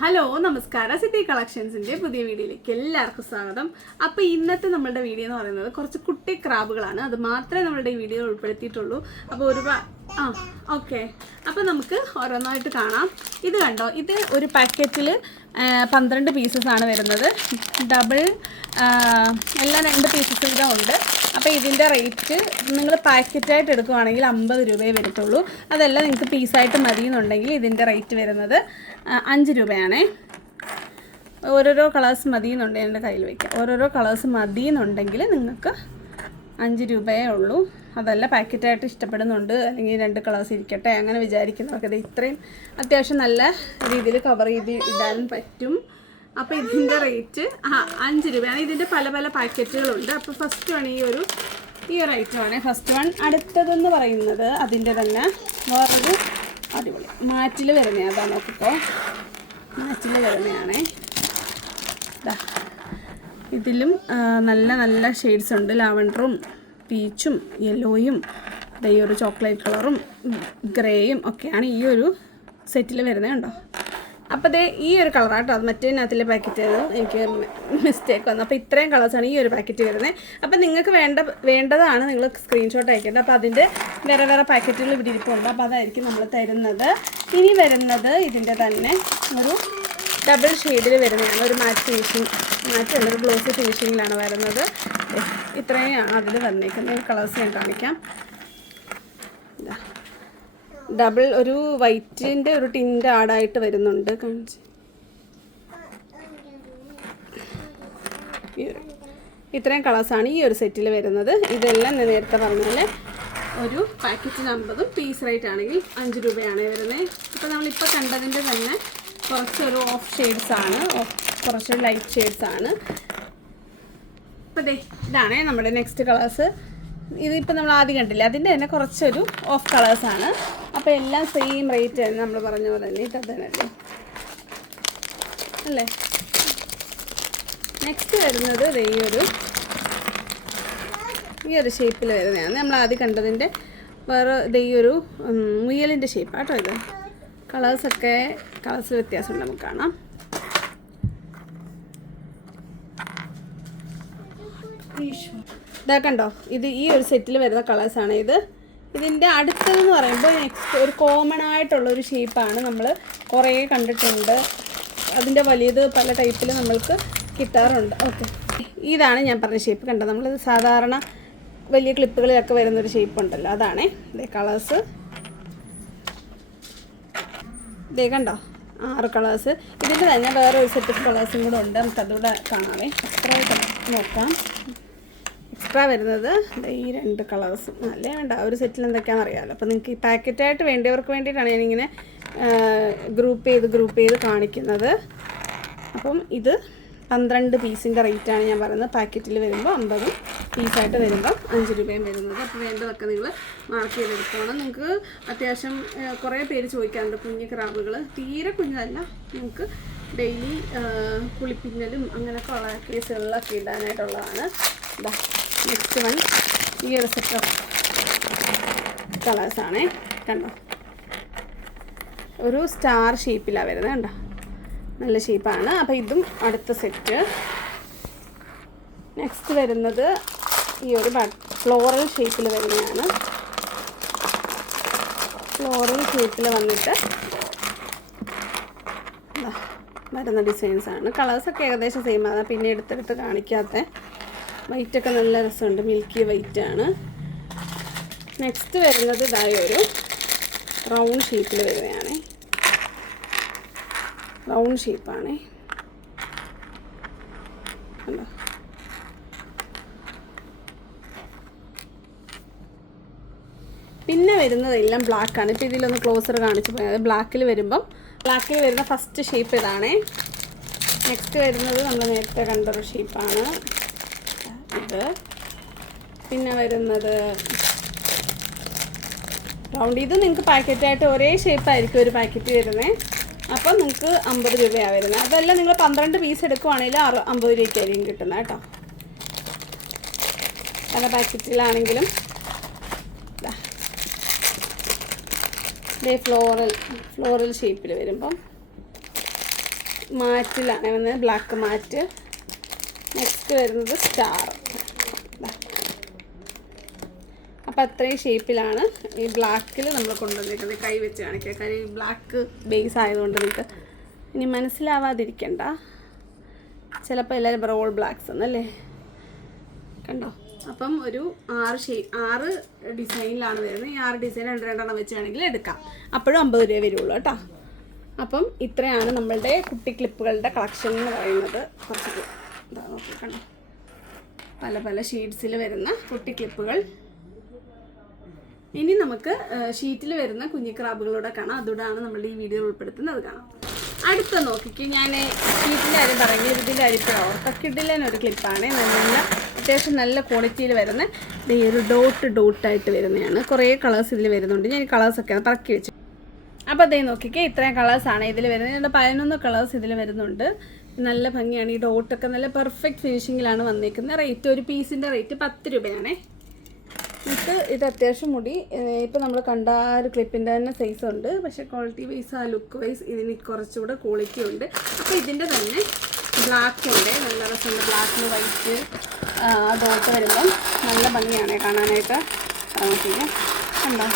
Hello നമസ്കാരം. City കളക്ഷൻസിന്റെ പുതിയ വീഡിയോയിലേക്ക് എല്ലാവർക്കും സ്വാഗതം. അപ്പോൾ ഇന്നത്തെ നമ്മളുടെ വീഡിയോ എന്ന് പറയുന്നത് കുറച്ച് കുട്ടി ക്രാബുകളാണ്. അത് മാത്രമേ നമ്മളുടെ ഈ വീഡിയോ ഉൾപ്പെടുത്തിയിട്ടുള്ളൂ. അപ്പോൾ ഒരുപാട് ആ ഓക്കെ അപ്പോൾ നമുക്ക് ഓരോന്നായിട്ട് കാണാം. ഇത് കണ്ടോ? ഇത് ഒരു പാക്കറ്റിൽ പന്ത്രണ്ട് പീസസ് ആണ് വരുന്നത്. ഡബിൾ എല്ലാം രണ്ട് പീസസ് വീതം ഉണ്ട്. അപ്പോൾ ഇതിന്റെ റേറ്റ് നിങ്ങൾ പാക്കറ്റായിട്ട് എടുക്കുവാണെങ്കിൽ അമ്പത് രൂപയെ വരത്തുള്ളൂ. അതല്ല നിങ്ങൾക്ക് പീസായിട്ട് മതി എന്നുണ്ടെങ്കിൽ ഇതിന്റെ റേറ്റ് വരുന്നത് അഞ്ച് രൂപയാണേ. ഓരോരോ കളേഴ്സ് മതി എന്നുണ്ടെങ്കിൽ എന്റെ കയ്യിൽ വയ്ക്കാം ഓരോരോ കളേഴ്സ് മതി എന്നുണ്ടെങ്കിൽ നിങ്ങൾക്ക് അഞ്ച് രൂപയേ ഉള്ളൂ. അതല്ല പാക്കറ്റായിട്ട് ഇഷ്ടപ്പെടുന്നുണ്ട്. അല്ലെങ്കിൽ രണ്ട് കളേഴ്സ് ഇരിക്കട്ടെ അങ്ങനെ വിചാരിക്കുന്നവർക്ക് ഇത് ഇത്രയും അത്യാവശ്യം നല്ല രീതിയിൽ കവർ ചെയ്ത് ഇടാനും പറ്റും. അപ്പോൾ ഇതിന്റെ റേറ്റ് അഞ്ച് രൂപയാണ്. ഇതിന്റെ പല പല പാക്കറ്റുകളുണ്ട്. അപ്പോൾ ഫസ്റ്റ് വൺ ഈ ഒരു ഈ ഐറ്റമാണ് ഫസ്റ്റ് വൺ അടുത്തതെന്ന് പറയുന്നത് അതിന്റെ തന്നെ വേറൊരു അടിപൊളി. മാറ്റിൽ വരുന്നതാണ് അതാ നോക്കിക്കോ. മാറ്റിൽ വരുന്നതാണേ. ഇതിലും നല്ല നല്ല ഷെയ്ഡ്സ് ഉണ്ട്. ലാവൻഡറും പീച്ചും യെല്ലോയും ഈ ഒരു ചോക്ലേറ്റ് കളറും ഗ്രേയും ഒക്കെയാണ് ഈ ഒരു സെറ്റിൽ വരുന്നത് കണ്ടോ? അപ്പോൾ ദേ ഈ ഒരു കളറാട്ടോ അത് മറ്റേതിനകത്തിലെ പാക്കറ്റ് എനിക്ക് മിസ്റ്റേക്ക് വന്നു. അപ്പോൾ ഇത്രയും കളേഴ്സാണ് ഈ ഒരു പാക്കറ്റ് വരുന്നത് അപ്പോൾ നിങ്ങൾക്ക് വേണ്ട വേണ്ടതാണ് നിങ്ങൾ സ്ക്രീൻഷോട്ട് അയക്കേണ്ടത്. അപ്പോൾ അതിന്റെ വേറെ വേറെ പാക്കറ്റുകൾ ഇവിടെ ഇരിപ്പുണ്ട്. അപ്പോൾ അതായിരിക്കും നമ്മൾ തരുന്നത്. ഇനി വരുന്നത് ഇതിന്റെ തന്നെ ഒരു ഡബിൾ ഷെയ്ഡിൽ വരുന്നതാണ്. ഒരു മാറ്റ് ഫിനിഷിങ് അല്ല ഒരു ഗ്ലോസി ഫിനിഷിങ്ങിലാണ് വരുന്നത്. ഇത്രയും അതിൽ വന്നേക്കുന്നത് കളേഴ്സ് ഞാൻ കാണിക്കാം. ഡബിൾ ഒരു വൈറ്റിന്റെ ഒരു ടിന്റെ ആടായിട്ട് വരുന്നുണ്ട്. കാണിച്ച്. ഇത്രയും കളേഴ്സാണ് ഈ ഒരു സെറ്റിൽ വരുന്നത്. ഇതെല്ലാം ഞാൻ നേരത്തെ പറഞ്ഞാൽ ഒരു പാക്കറ്റിന് അമ്പതും പീസ് റേറ്റ് ആണെങ്കിൽ അഞ്ച് രൂപയാണ് വരുന്നത്. ഇപ്പോൾ നമ്മളിപ്പോൾ കണ്ടതിന്റെ തന്നെ കുറച്ചൊരു ഓഫ് ഷെയ്ഡ്സ് ആണ്. കുറച്ചൊരു കുറച്ച് ലൈറ്റ് ഷെയ്ഡ്സ് ആണ്. അപ്പോൾ ദേ ഇതാണ് നമ്മുടെ നെക്സ്റ്റ് കളേഴ്സ് ഇതിപ്പോൾ നമ്മൾ ആദ്യം കണ്ടില്ല? അതിന്റെ തന്നെ കുറച്ചൊരു ഓഫ് കളേഴ്സാണ് അപ്പോൾ എല്ലാം സെയിം റേറ്റ് തന്നെ നമ്മൾ പറഞ്ഞ പോലെ തന്നെ തന്നെയല്ലേ അല്ലേ? നെക്സ്റ്റ് വരുന്നത് ഈ ഒരു ഈ ഒരു ഷേപ്പിൽ വരുന്നതാണ്. നമ്മൾ ആദ്യം കണ്ടതിന്റെ വേറെ ഈ ഒരു മുയലിന്റെ ഷേപ്പാട്ടോ ഇത്. കളേഴ്സൊക്കെ കളേഴ്സ് വ്യത്യാസം നമുക്ക് കാണാം. ഇതാ കണ്ടോ ഇത് ഈ ഒരു സെറ്റിൽ വരുന്ന കളേഴ്സാണ് ഇത്. ഇതിന്റെ അടുത്തതെന്ന് പറയുമ്പോൾ നെക്സ്റ്റ് ഒരു കോമൺ ആയിട്ടുള്ള ഒരു ഷേപ്പാണ് നമ്മൾ കുറേ കണ്ടിട്ടുണ്ട്. അതിന്റെ വലിയത് പല ടൈപ്പിൽ നമ്മൾക്ക് കിട്ടാറുണ്ട്. ഓക്കെ ഇതാണ് ഞാൻ പറഞ്ഞ ഷേപ്പ് കണ്ടത് നമ്മൾ സാധാരണ വലിയ ക്ലിപ്പുകളിലൊക്കെ വരുന്നൊരു ഷേപ്പ് ഉണ്ടല്ലോ അതാണേ. കളേഴ്സ്. ഇതേ കണ്ടോ? ആറ് കളേഴ്സ് ഇതിന്റെ തന്നെ വേറെ ഒരു സെറ്റ് കളേഴ്സും കൂടെ ഉണ്ട്. നമുക്ക് അതുകൂടെ കാണാവേ. എക്സ്ട്രാ നോക്കാം. എക്സ്ട്രാ വരുന്നത് ഈ രണ്ട് കളേഴ്സും നല്ല വേണ്ട ഒരു സെറ്റിൽ എന്തൊക്കെയാണെന്ന് അറിയാമല്ലോ. അപ്പോൾ നിങ്ങൾക്ക് ഈ പാക്കറ്റായിട്ട് വേണ്ടിയവർക്ക് വേണ്ടിയിട്ടാണ് ഞാനിങ്ങനെ ഗ്രൂപ്പ് ചെയ്ത് ഗ്രൂപ്പ് ചെയ്ത് കാണിക്കുന്നത്. അപ്പം ഇത് പന്ത്രണ്ട് പീസിന്റെ റേറ്റാണ് ഞാൻ പറയുന്നത്. പാക്കറ്റിൽ വരുമ്പോൾ അമ്പതും പീസായിട്ട് വരുമ്പോൾ അഞ്ച് രൂപയും വരുന്നത്. അപ്പോൾ വേണ്ടതൊക്കെ നിങ്ങൾ മാർക്ക് ചെയ്തെടുക്കണം നിങ്ങൾക്ക് അത്യാവശ്യം കുറേ പേര് ചോദിക്കാറുണ്ട്. കുഞ്ഞു ക്രാബുകൾ തീരെ കുഞ്ഞതല്ല. നിങ്ങൾക്ക് ഡെയിലി കുളിപ്പിന്നലും അങ്ങനെയൊക്കെ ഉള്ള കേസുകളിലൊക്കെ ഇടാനായിട്ടുള്ളതാണ്. നെക്സ്റ്റ് വൺ ഈ ഒരു സെറ്റ് ഓഫ് കളേഴ്സാണേ കണ്ടോ? ഒരു സ്റ്റാർ ഷേപ്പിലാണ് വരുന്നത് കണ്ടോ? നല്ല ഷേപ്പാണ് അപ്പോൾ ഇതും അടുത്ത സെറ്റ് നെക്സ്റ്റ് വരുന്നത് ഈ ഒരു ഫ്ലോറൽ ഷേപ്പിൽ വരുന്നതാണ്. ഫ്ലോറൽ ഷേപ്പിൽ വന്നിട്ട് വരുന്ന ഡിസൈൻസ് ആണ്. കളേഴ്സൊക്കെ ഏകദേശം സെയിം ആണ്. പിന്നെ എടുത്തെടുത്ത് കാണിക്കാത്ത. വൈറ്റൊക്കെ നല്ല രസമുണ്ട്. മിൽക്കി വൈറ്റ് ആണ്. നെക്സ്റ്റ് വരുന്നത് ഇതായ ഒരു റൗണ്ട് ഷേപ്പിൽ വരുന്നതാണ് റൗണ്ട് ഷേപ്പാണ് കണ്ടോ പിന്നെ വരുന്നതെല്ലാം ആണ്. ഇപ്പോൾ ഇതിലൊന്ന് ക്ലോസർ കാണിച്ചു പോയത് ബ്ലാക്കിൽ വരുമ്പം ബ്ലാക്കിൽ വരുന്ന ഫസ്റ്റ് ഷേപ്പ് ഇതാണ്. നെക്സ്റ്റ് വരുന്നത് നമ്മൾ നേരത്തെ കണ്ടൊരു ഷേപ്പാണ് ഇത്. പിന്നെ വരുന്നത് റൗണ്ട് ഇത് നിങ്ങൾക്ക് പാക്കറ്റായിട്ട് ഒരേ ഷേപ്പായിരിക്കും ഒരു പാക്കറ്റ് വരുന്നത് അപ്പോൾ നിങ്ങൾക്ക് അമ്പത് രൂപയാണ് വരുന്നത് അതല്ല നിങ്ങൾ പന്ത്രണ്ട് പീസ് എടുക്കുവാണെങ്കിൽ അറു അമ്പത് രൂപയ്ക്കായിരിക്കും കിട്ടുന്നത് കേട്ടോ. പല പാക്കറ്റിലാണെങ്കിലും ദാ. ദേ ഫ്ലോറൽ ഫ്ലോറൽ ഷേപ്പിൽ വരുമ്പം മാറ്റിലാണ് വരുന്നത് ബ്ലാക്ക് മാറ്റ്. നെക്സ്റ്റ് വരുന്നത് സ്റ്റാർ അപ്പം അത്രയും ഷേപ്പിലാണ് ഈ ബ്ലാക്കിൽ നമ്മൾ കൊണ്ടുവന്നിരിക്കുന്നത്. കൈ വെച്ച് കാണിക്കുക കാര്യം ഈ ബ്ലാക്ക് ബേസ് ആയതുകൊണ്ട് നിങ്ങൾക്ക് ഇനി മനസ്സിലാവാതിരിക്കണ്ട. ചിലപ്പോൾ എല്ലാവരും ബ്രോൾ ബ്ലാക്ക്സ് എന്നല്ലേ? കണ്ടോ? അപ്പം ഒരു ആറ് ഷേ ആറ് ഡിസൈനിലാണ് വരുന്നത്. ഈ ആറ് ഡിസൈൻ രണ്ട് രണ്ടെണ്ണം വെച്ചാണെങ്കിൽ എടുക്കാം. അപ്പോഴും അമ്പത് രൂപ വരുള്ളൂ കേട്ടോ. അപ്പം ഇത്രയാണ് നമ്മളുടെ കുട്ടി ക്ലിപ്പുകളുടെ കളക്ഷൻ എന്ന് പറയുന്നത്. കുറച്ച് ഇതാ നോക്കി പല പല ഷീറ്റ്സിൽ വരുന്ന കുട്ടി ക്ലിപ്പുകൾ. ഇനി നമുക്ക് ഷീറ്റിൽ വരുന്ന കുഞ്ഞിക്രാബുകളോടെ കാണാം. അതുകൂടെയാണ് നമ്മളുടെ ഈ വീഡിയോ ഉൾപ്പെടുത്തുന്നത്. കാണാം. അടുത്ത നോക്കിക്ക്. ഞാൻ വീട്ടിലാരും പറഞ്ഞു ഇതിലായിരിക്കും ഇതിന്റെ കാര്യം ഇപ്പോൾ ഓർത്ത ഒരു ക്ലിപ്പാണ് നല്ല അത്യാവശ്യം നല്ല ക്വാളിറ്റിയിൽ വരുന്ന ഈ ഒരു ഡോട്ട് ഡോട്ടായിട്ട് വരുന്നതാണ്. കുറേ കളേഴ്സ് ഇതിൽ വരുന്നുണ്ട്. ഞാൻ കളേഴ്സൊക്കെ പറക്കി വെച്ചു. അപ്പോൾ അതേ നോക്കിക്കേ ഇത്രയും കളേഴ്സാണ് ഇതിൽ വരുന്നത്. ഇതിന്റെ പതിനൊന്ന് കളേഴ്സ് ഇതിൽ വരുന്നുണ്ട്. നല്ല ഭംഗിയാണ്. ഈ ഡോട്ടൊക്കെ നല്ല പെർഫെക്റ്റ് ഫിനിഷിങ്ങിലാണ് വന്നിരിക്കുന്നത് റേറ്റ് ഒരു പീസിന്റെ റേറ്റ് പത്ത് രൂപയാണേ. ഇത് ഇത് അത്യാവശ്യം മുടി. ഇപ്പം നമ്മൾ കണ്ട ആ ഒരു ക്ലിപ്പിന്റെ തന്നെ സൈസ് ഉണ്ട്. പക്ഷേ ക്വാളിറ്റി വൈസ് ആ ലുക്ക് വൈസ് ഇതിന് കുറച്ചുകൂടെ ക്വാളിറ്റി ഉണ്ട്. അപ്പോൾ ഇതിന്റെ തന്നെ ബ്ലാക്ക് ഉണ്ട്. നല്ല രസമുണ്ട്. ബ്ലാക്കിൽ വൈറ്റ് ഡോട്ട് വരുമ്പം നല്ല ഭംഗിയാണ് കാണാനായിട്ട്. നോക്കിയേ കണ്ടോ?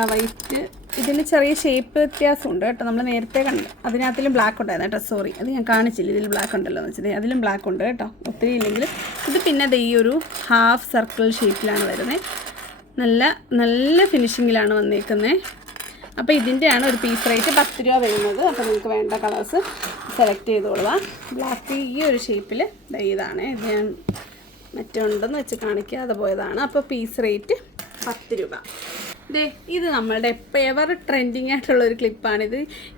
ആ വൈറ്റ് ഇതിന് ചെറിയ ഷേപ്പ് വ്യത്യാസമുണ്ട് കേട്ടോ. നമ്മൾ നേരത്തെ കണ്ട് അതിനകത്തിലും ബ്ലാക്ക് ഉണ്ടായിരുന്നു കേട്ടോ. സോറി അത് ഞാൻ കാണിച്ചില്ല. ഇതിൽ ബ്ലാക്ക് ഉണ്ടല്ലോ എന്ന് വെച്ചാൽ അതിലും ബ്ലാക്ക് ഉണ്ട് കേട്ടോ. ഒത്തിരി ഇല്ലെങ്കിലും ഇത് പിന്നെ അത് ഈ ഒരു ഹാഫ് സർക്കിൾ ഷേപ്പിലാണ് വരുന്നത് നല്ല നല്ല ഫിനിഷിങ്ങിലാണ് വന്നേക്കുന്നത് അപ്പോൾ ഇതിന്റെയാണ് ഒരു പീസ് റേറ്റ് പത്ത് രൂപ വരുന്നത്. അപ്പോൾ നിങ്ങൾക്ക് വേണ്ട കളേഴ്സ് സെലക്ട് ചെയ്തോളുക. ബ്ലാക്ക് ഈ ഒരു ഷേപ്പിൽ ഇതാണ്. ഇത് ഞാൻ മറ്റുണ്ടെന്ന് വെച്ച് കാണിക്കാതെ പോയതാണ്. അപ്പോൾ പീസ് റേറ്റ് പത്ത് രൂപ. ദേ ഇത് നമ്മളുടെ എവർ ട്രെൻഡിങ് ആയിട്ടുള്ള ഒരു ക്ലിപ്പാണിത്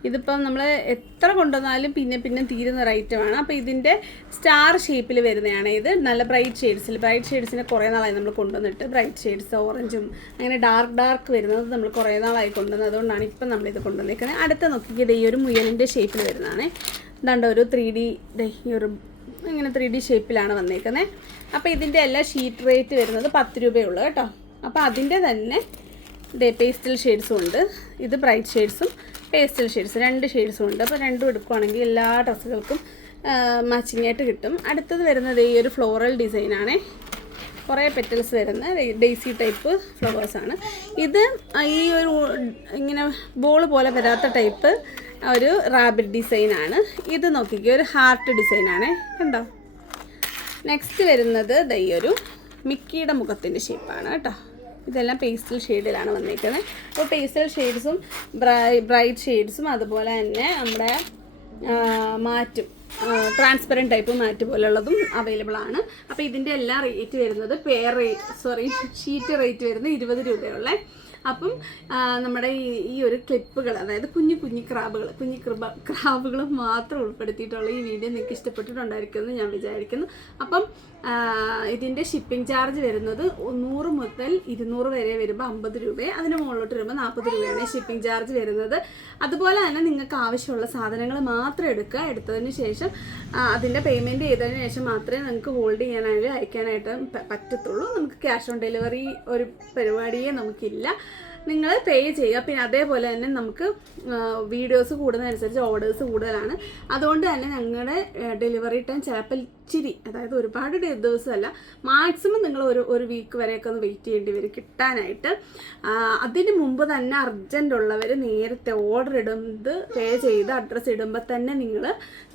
ഇതിപ്പം നമ്മൾ എത്ര കൊണ്ടുവന്നാലും പിന്നെ പിന്നെ തീരുന്ന ഒരു ഐറ്റമാണ് അപ്പോൾ ഇതിന്റെ സ്റ്റാർ ഷേപ്പിൽ വരുന്നതാണ് ഇത്. നല്ല ബ്രൈറ്റ് ഷെയ്ഡ്സിൽ ബ്രൈറ്റ് ഷെയ്ഡ്സിനെ കുറേ നാളായി നമ്മൾ കൊണ്ടുവന്നിട്ട്. ബ്രൈറ്റ് ഷെയ്ഡ്സ് ഓറഞ്ചും അങ്ങനെ ഡാർക്ക് ഡാർക്ക് വരുന്നത് നമ്മൾ കുറേ നാളായി കൊണ്ടുവന്നത്. അതുകൊണ്ടാണ് ഇപ്പം നമ്മളിത് കൊണ്ടുവന്നിരിക്കുന്നത് അടുത്ത നോക്കിയത് ഈ ഒരു മുയലിന്റെ ഷേപ്പിൽ വരുന്നതാണ്. ഇതാണ്ട് ഒരു ത്രീ ഡി ഈ ഒരു ഇങ്ങനെ ത്രീ ഡി ഷേപ്പിലാണ് വന്നേക്കുന്നത് അപ്പോൾ ഇതിന്റെ എല്ലാ ഷീറ്റ് റേറ്റ് വരുന്നത് പത്ത് രൂപയുള്ളൂ കേട്ടോ. അപ്പോൾ അതിന്റെ തന്നെ ഇതേ പേസ്റ്റൽ ഷെയ്ഡ്സും ഉണ്ട്. ഇത് ബ്രൈറ്റ് ഷെയ്ഡ്സും പേസ്റ്റൽ ഷെയ്ഡ്സ് രണ്ട് ഷെയ്ഡ്സും ഉണ്ട്. അപ്പോൾ രണ്ടും എടുക്കുവാണെങ്കിൽ എല്ലാ ഡ്രസ്സുകൾക്കും മാച്ചിങ് ആയിട്ട് കിട്ടും. അടുത്തത് വരുന്നത് ഈ ഒരു ഫ്ലോറൽ ഡിസൈനാണ് കുറേ പെറ്റൽസ് വരുന്ന ഡെയ്സി ടൈപ്പ് ഫ്ലവേഴ്സാണ് ഇത് ഈ ഒരു ഇങ്ങനെ ബോൾ പോലെ വരാത്ത ടൈപ്പ് ഒരു റാബിറ്റ് ഡിസൈനാണ് ഇത് നോക്കിക്കുക ഒരു ഹാർട്ട് ഡിസൈനാണ് കണ്ടോ? നെക്സ്റ്റ് വരുന്നത് ദൈ ഈ ഒരു മിക്കിയുടെ മുഖത്തിന്റെ ഷേപ്പാണ് കേട്ടോ. ഇതെല്ലാം പേസ്റ്റൽ ഷെയ്ഡിലാണ് വന്നിരിക്കുന്നത്. അപ്പോൾ പേസ്റ്റൽ ഷെയ്ഡ്സും ബ്രൈറ്റ് ഷെയ്ഡ്സും അതുപോലെ തന്നെ നമ്മുടെ മാറ്റും ട്രാൻസ്പെറന്റ് ടൈപ്പ് മാറ്റ് പോലുള്ളതും അവൈലബിൾ ആണ്. അപ്പോൾ ഇതിന്റെ എല്ലാ റേറ്റ് വരുന്നത് പെയർ സോറി ഷീറ്റ് റേറ്റ് വരുന്നത് ഇരുപത് രൂപയുള്ള അപ്പം നമ്മുടെ ഈ ഒരു ക്ലിപ്പുകൾ അതായത് കുഞ്ഞു കുഞ്ഞു ക്രാബുകൾ കുഞ്ഞു കൃപ ക്രാബുകൾ മാത്രം ഉൾപ്പെടുത്തിയിട്ടുള്ള ഈ വീഡിയോ നിങ്ങൾക്ക് ഇഷ്ടപ്പെട്ടിട്ടുണ്ടായിരിക്കുമെന്ന് ഞാൻ വിചാരിക്കുന്നു. അപ്പം ഇതിന്റെ ഷിപ്പിംഗ് ചാർജ് വരുന്നത് നൂറ് മുതൽ ഇരുന്നൂറ് വരെ വരുമ്പോൾ അമ്പത് രൂപയെ അതിന് മുകളിലോട്ട് വരുമ്പോൾ നാൽപ്പത് രൂപയാണ് ഷിപ്പിംഗ് ചാർജ് വരുന്നത്. അതുപോലെ തന്നെ നിങ്ങൾക്ക് ആവശ്യമുള്ള സാധനങ്ങൾ മാത്രം എടുക്കുക. എടുത്തതിന് ശേഷം അതിന്റെ പേയ്മെന്റ് ചെയ്തതിന് ശേഷം മാത്രമേ നിങ്ങൾക്ക് ഹോൾഡ് ചെയ്യാനായിട്ട് അയക്കാനായിട്ട് പറ്റത്തുള്ളൂ. നമുക്ക് ക്യാഷ് ഓൺ ഡെലിവറി ഒരു പരിപാടിയെ നമുക്കില്ല. നിങ്ങൾ പേ ചെയ്യുക. പിന്നെ അതേപോലെ തന്നെ നമുക്ക് വീഡിയോസ് കൂടുന്നതനുസരിച്ച് ഓർഡേഴ്സ് കൂടുതലാണ്. അതുകൊണ്ട് തന്നെ ഞങ്ങളുടെ ഡെലിവറി ടൈം ചിലപ്പോൾ ഇച്ചിരി അതായത് ഒരുപാട് ദിവസമല്ല മാക്സിമം നിങ്ങൾ ഒരു ഒരു വീക്ക് വരെയൊക്കെ ഒന്ന് വെയിറ്റ് ചെയ്യേണ്ടി വരും കിട്ടാനായിട്ട്. അതിന് മുമ്പ് തന്നെ അർജന്റ് ഉള്ളവർ നേരത്തെ ഓർഡർ ഇടുന്നത് പേ ചെയ്ത് അഡ്രസ്സ് ഇടുമ്പോൾ തന്നെ നിങ്ങൾ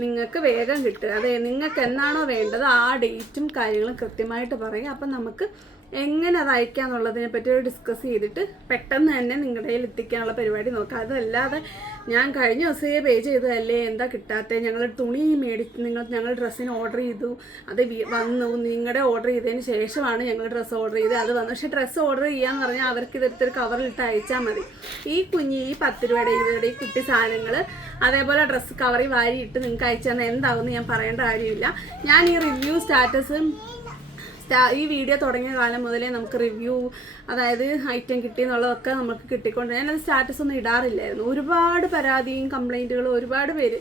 നിങ്ങൾക്ക് വേഗം കിട്ടുക. അതെ നിങ്ങൾക്ക് എന്നാണോ വേണ്ടത് ആ ഡേറ്റും കാര്യങ്ങളും കൃത്യമായിട്ട് പറയുക. അപ്പം നമുക്ക് എങ്ങനെ അത് അയക്കാന്നുള്ളതിനെ പറ്റി ഒരു ഡിസ്കസ് ചെയ്തിട്ട് പെട്ടെന്ന് തന്നെ നിങ്ങളുടെ കയ്യിൽ എത്തിക്കാനുള്ള പരിപാടി നോക്കാം. അതല്ലാതെ ഞാൻ കഴിഞ്ഞ ദിവസമേ പേ ചെയ്തതല്ലേ? എന്താ കിട്ടാത്തത് ഞങ്ങൾ തുണി മേടിച്ച് നിങ്ങൾ ഞങ്ങൾ ഡ്രസ്സിന് ഓർഡർ ചെയ്തു. അത് വന്നു. നിങ്ങളുടെ ഓർഡർ ചെയ്തതിന് ശേഷമാണ് ഞങ്ങൾ ഡ്രസ്സ് ഓർഡർ ചെയ്ത് അത് വന്നു. പക്ഷേ ഡ്രസ്സ് ഓർഡർ ചെയ്യാന്ന് പറഞ്ഞാൽ അവർക്ക് ഇതെടുത്തൊരു കവറിലിട്ട് അയച്ചാൽ മതി. ഈ കുഞ്ഞ് ഈ പത്ത് രൂപയുടെ ഇരുപതുടെ ഈ കുട്ടി സാധനങ്ങൾ അതേപോലെ ഡ്രസ്സ് കവറിൽ വാരിയിട്ട് നിങ്ങൾക്ക് അയച്ചു തന്നാൽ എന്താവും ഞാൻ പറയേണ്ട കാര്യമില്ല. ഞാൻ ഈ റിവ്യൂ സ്റ്റാറ്റസ് സ്റ്റാ- ഈ വീഡിയോ തുടങ്ങിയ കാലം മുതലേ നമുക്ക് റിവ്യൂ അതായത് ഐറ്റം കിട്ടി എന്നുള്ളതൊക്കെ നമുക്ക് കിട്ടിക്കൊണ്ട് ഞാനത് സ്റ്റാറ്റസ് ഒന്നും ഇടാറില്ലായിരുന്നു. ഒരുപാട് പരാതിയും കംപ്ലൈന്റുകളും ഒരുപാട് പേര്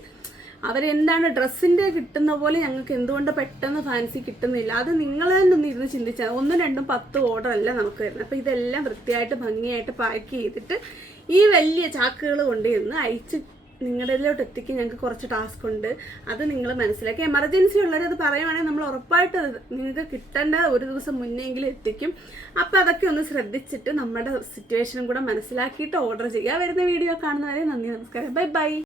അവരെന്താണ് ഡ്രസ്സിന്റെ കിട്ടുന്ന പോലെ ഞങ്ങൾക്ക് എന്തുകൊണ്ട് പെട്ടെന്ന് ഫാൻസി കിട്ടുന്നില്ല? അത് നിങ്ങൾ തന്നെ ഒന്ന് ഇരുന്ന് ചിന്തിച്ചാൽ ഒന്നും രണ്ടും പത്ത് ഓർഡർ അല്ല നമുക്ക് വരുന്നത്. അപ്പോൾ ഇതെല്ലാം വൃത്തിയായിട്ട് ഭംഗിയായിട്ട് പാക്ക് ചെയ്തിട്ട് ഈ വലിയ ചാക്കുകൾ കൊണ്ടുവന്ന് അയച്ച് നിങ്ങളിലോട്ട് എത്തിക്കാൻ ഞങ്ങൾക്ക് കുറച്ച് ടാസ്ക് ഉണ്ട്. അത് നിങ്ങൾ മനസ്സിലാക്കി. എമർജൻസി ഉള്ളവരത് പറയുവാണെങ്കിൽ നമ്മൾ ഉറപ്പായിട്ട് നിങ്ങൾക്ക് കിട്ടേണ്ട ഒരു ദിവസം മുന്നേ എങ്കിലും എത്തിക്കും. അപ്പോൾ അതൊക്കെ ഒന്ന് ശ്രദ്ധിച്ചിട്ട് നമ്മുടെ സിറ്റുവേഷനും കൂടെ മനസ്സിലാക്കിയിട്ട് ഓർഡർ ചെയ്യുക വരുന്ന വീഡിയോ കാണുന്നവരെ നന്ദി നമസ്കാരം. Bye bye